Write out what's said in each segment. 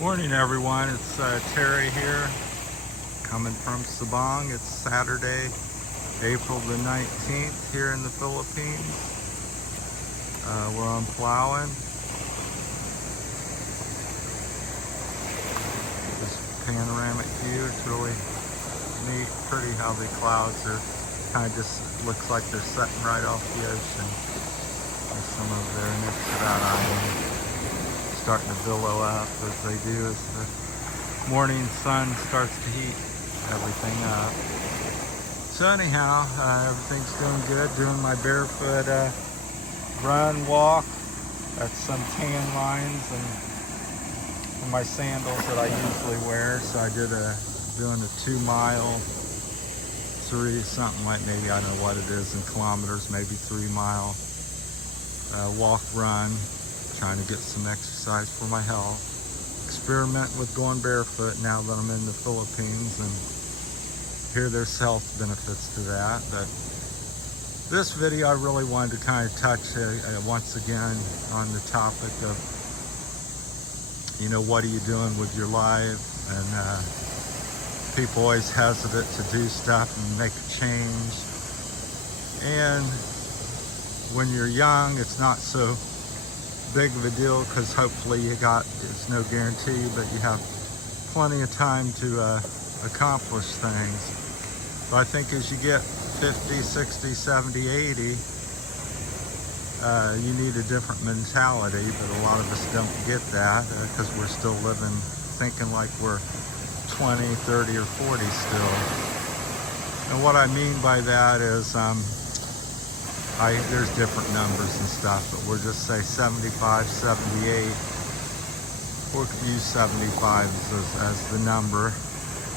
Morning everyone, it's Terry here, coming from Sabang. It's Saturday, April the 19th here in the Philippines. We're on Palawan. This panoramic view, it's really neat, pretty how the clouds are kind of just looks like they're setting right off the ocean. There's some over there next to that island, starting to billow up as they do as the morning sun starts to heat everything up. So anyhow, everything's doing good. Doing my barefoot run, walk. That's some tan lines and my sandals that I usually wear. So I did doing a 2 mile, something like, maybe, I don't know what it is in kilometers, maybe 3 mile walk, run. Trying to get some exercise for my health. Experiment with going barefoot now that I'm in the Philippines, and hear there's health benefits to that. But this video, I really wanted to kind of touch once again on the topic of, what are you doing with your life? And people always hesitant to do stuff and make a change. And when you're young, it's not so big of a deal, because hopefully it's no guarantee, but you have plenty of time to accomplish things. But I think as you get 50, 60, 70, 80, you need a different mentality, but a lot of us don't get that because we're still living, thinking like we're 20, 30, or 40 still. And what I mean by that is, there's different numbers and stuff, but we'll just say 75, 78, or use 75 as the number,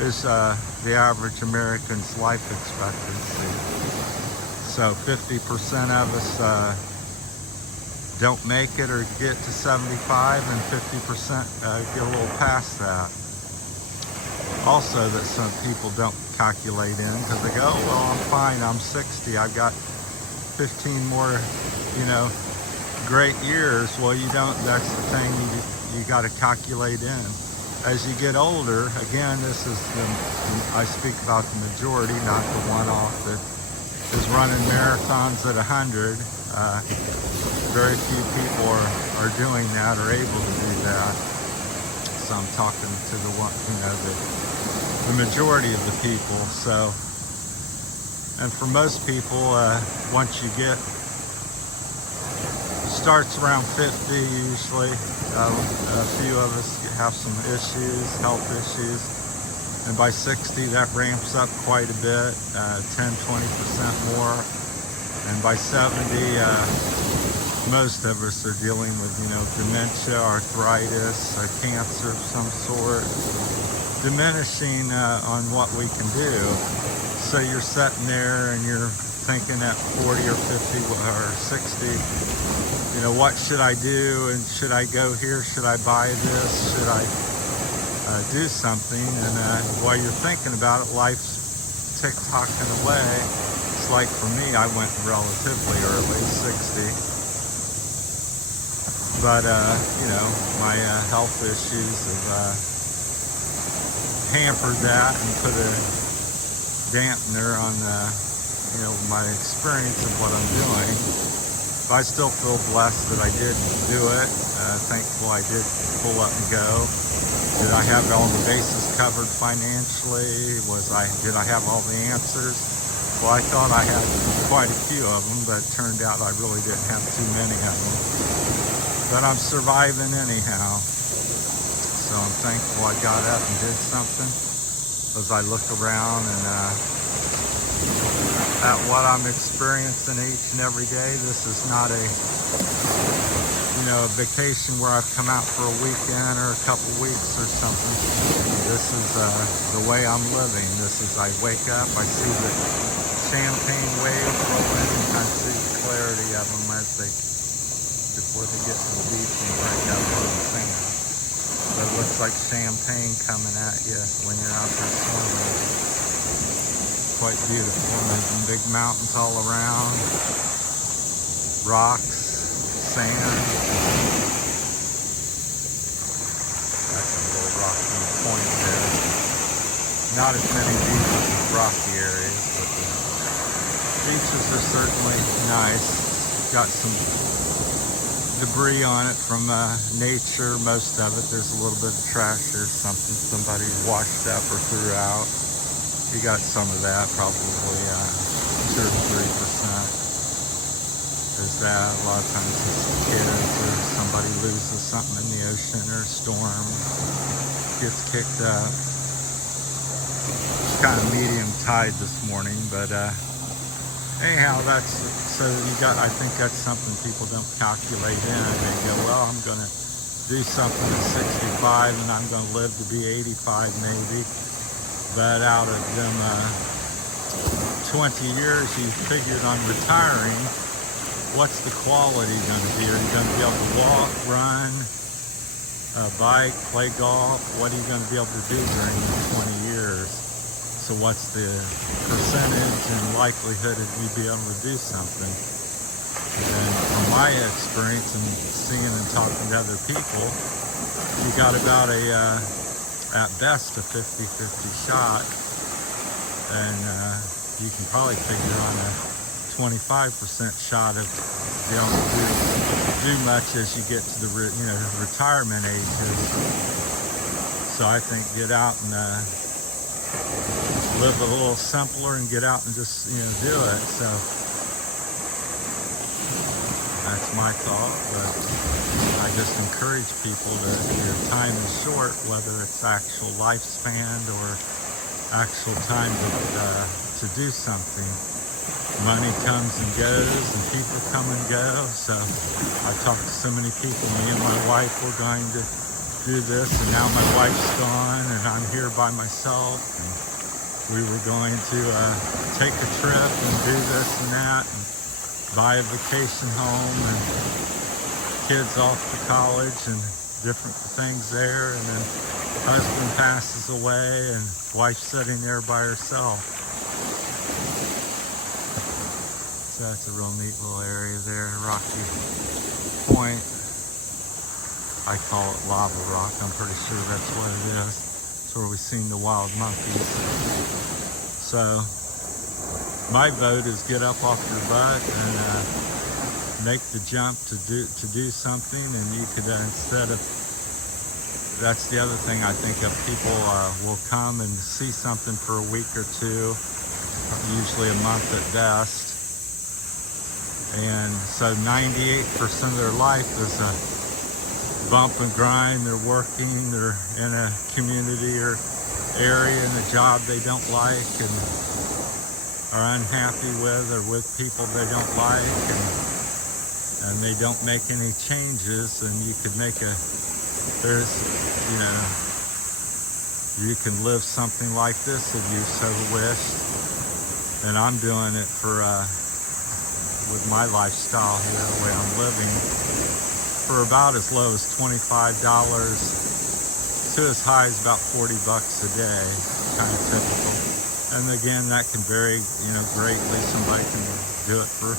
is the average American's life expectancy. So 50% of us don't make it or get to 75, and 50% get a little past that. Also, that some people don't calculate in, because they go, oh, well, I'm fine, I'm 60, I've got 15 more, great years. Well, you don't. That's the thing you got to calculate in. As you get older, again, this is I speak about the majority, not the one-off that is running marathons at 100. Very few people are doing that or able to do that. So I'm talking to the one, the majority of the people. So. And for most people, once you starts around 50 usually. A few of us have some issues, health issues. And by 60, that ramps up quite a bit, 10, 20% more. And by 70, most of us are dealing with, dementia, arthritis, cancer of some sort, diminishing on what we can do. So you're sitting there and you're thinking at 40 or 50 or 60, what should I do? And should I go here? Should I buy this? Should I do something? And while you're thinking about it, life's tick-tocking away. It's like for me, I went relatively early, 60. But, my health issues have hampered that and put a dampener on my experience of what I'm doing. But I still feel blessed that I did do it. Thankful I did pull up and go. Did I have all the bases covered financially? Did I have all the answers? Well, I thought I had quite a few of them, but it turned out I really didn't have too many of them. But I'm surviving anyhow. So I'm thankful I got up and did something. As I look around and at what I'm experiencing each and every day, this is not a vacation where I've come out for a weekend or a couple weeks or something. This is the way I'm living. This is, I wake up, I see the champagne waves roll in, and I see the clarity of them before they get to the beach and break up on the sand. So it looks like champagne coming at you when you're out there swimming. Quite beautiful. And there's some big mountains all around. Rocks, sand. That's not as many beaches as rocky areas, but the beaches are certainly nice. Got some debris on it from nature, most of it. There's a little bit of trash or something somebody washed up or threw out. You got some of that, probably 2 or 3%. There's that. A lot of times it's kids or somebody loses something in the ocean or a storm, gets kicked up. It's kind of medium tide this morning, but anyhow, that's, so you got, I think that's something people don't calculate in. They go, well, I'm going to do something at 65 and I'm going to live to be 85 maybe. But out of them 20 years you figured on retiring, what's the quality going to be? Are you going to be able to walk, run, bike, play golf? What are you going to be able to do during the 20 years? So what's the percentage and likelihood of you be able to do something? And from my experience and seeing and talking to other people, you got about a, at best, a 50-50 shot. And you can probably figure on a 25% shot of being able to do much as you get to the retirement ages. So I think get out and live a little simpler and get out and just do it. So that's my thought. But I just encourage people that your time is short, whether it's actual lifespan or actual time to do something. Money comes and goes and people come and go. So I talked to so many people. Me and my wife were going to do this, and now my wife's gone and I'm here by myself. And we were going to take a trip and do this and that and buy a vacation home and kids off to college and different things there. And then husband passes away and wife sitting there by herself. So that's a real neat little area there, Rocky Point. I call it Lava Rock. I'm pretty sure that's what it is. It's where we've seen the wild monkeys. So my vote is get up off your butt and make the jump to do something. And you could instead of, that's the other thing I think of, people will come and see something for a week or two, usually a month at best. And so 98% of their life is a bump and grind. They're working, they're in a community or area in a job they don't like and are unhappy with, or with people they don't like, and they don't make any changes. And you could make you can live something like this if you so wished. And I'm doing it for with my lifestyle here, the way I'm living, for about as low as $25 to as high as about $40 a day, kind of typical. And again, that can vary, greatly. Somebody can do it for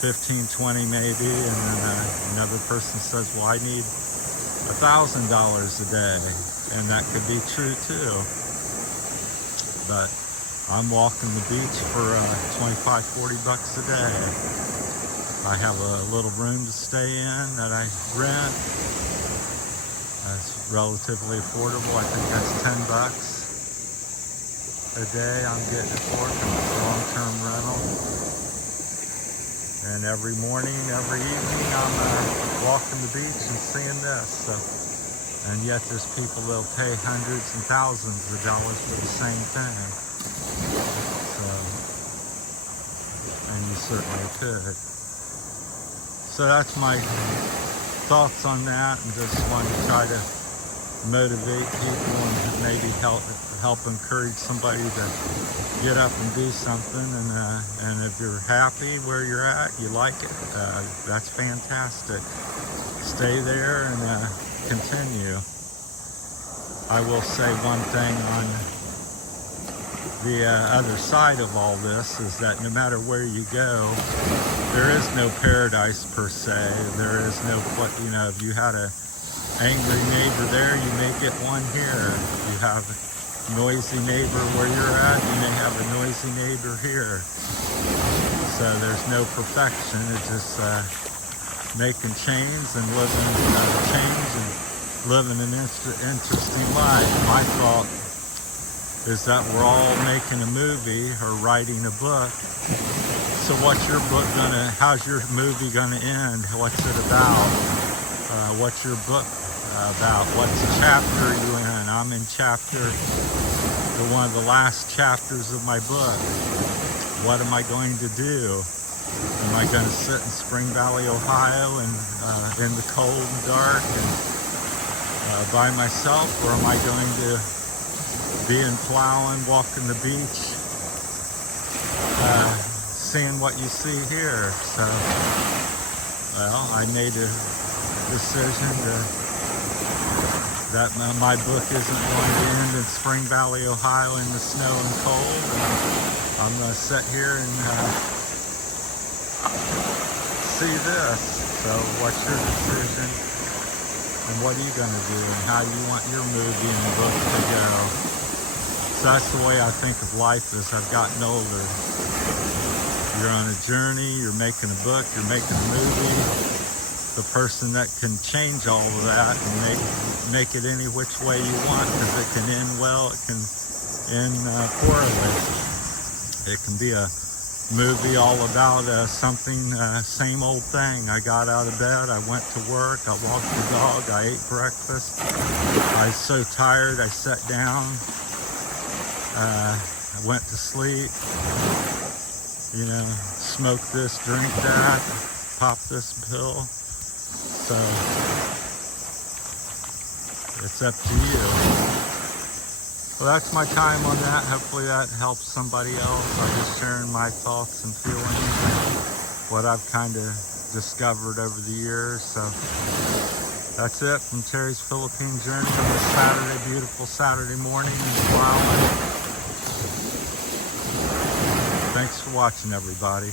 15, 20 maybe, and then another person says, well, I need $1,000 a day, and that could be true too. But I'm walking the beach for $25, $40 a day. I have a little room to stay in that I rent. That's relatively affordable. I think that's $10 a day I'm getting it for, from a long-term rental. And every morning, every evening, I'm walking the beach and seeing this. So, and yet there's people that'll pay hundreds and thousands of dollars for the same thing. So, and you certainly could. So that's my thoughts on that, and just want to try to motivate people and maybe help encourage somebody to get up and do something. And if you're happy where you're at, you like it, that's fantastic. Stay there and continue. I will say one thing on the other side of all this is that no matter where you go, there is no paradise per se. There is no, if you had a angry neighbor there, you may get one here. If you have noisy neighbor where you're at, you may have a noisy neighbor here. So there's no perfection. It's just making change and living an interesting life. My thought is that we're all making a movie or writing a book. So what's your book how's your movie gonna end? What's it about? What's your book about? What's chapter you in? I'm in one of the last chapters of my book. What am I going to do? Am I going to sit in Spring Valley, Ohio, and in the cold and dark and by myself, or am I going to be in Palawan, walking the beach, seeing what you see here? So, well, I made a decision that my book isn't going to end in Spring Valley, Ohio in the snow and cold. And I'm going to sit here and see this. So what's your decision? And what are you going to do? And how you want your movie and book to go? So that's the way I think of life as I've gotten older. You're on a journey, you're making a book, you're making a movie. The person that can change all of that and make it any which way you want, because it can end well, it can end poorly. It can be a movie all about something, same old thing. I got out of bed, I went to work, I walked the dog, I ate breakfast. I was so tired, I sat down, I went to sleep, smoke this, drink that, pop this pill. So it's up to you. Well, that's my time on that. Hopefully that helps somebody else. I'm just sharing my thoughts and feelings, what I've kind of discovered over the years. So that's it from Terry's Philippine Journey on this Saturday, beautiful Saturday morning in Palawan. Thanks for watching, everybody.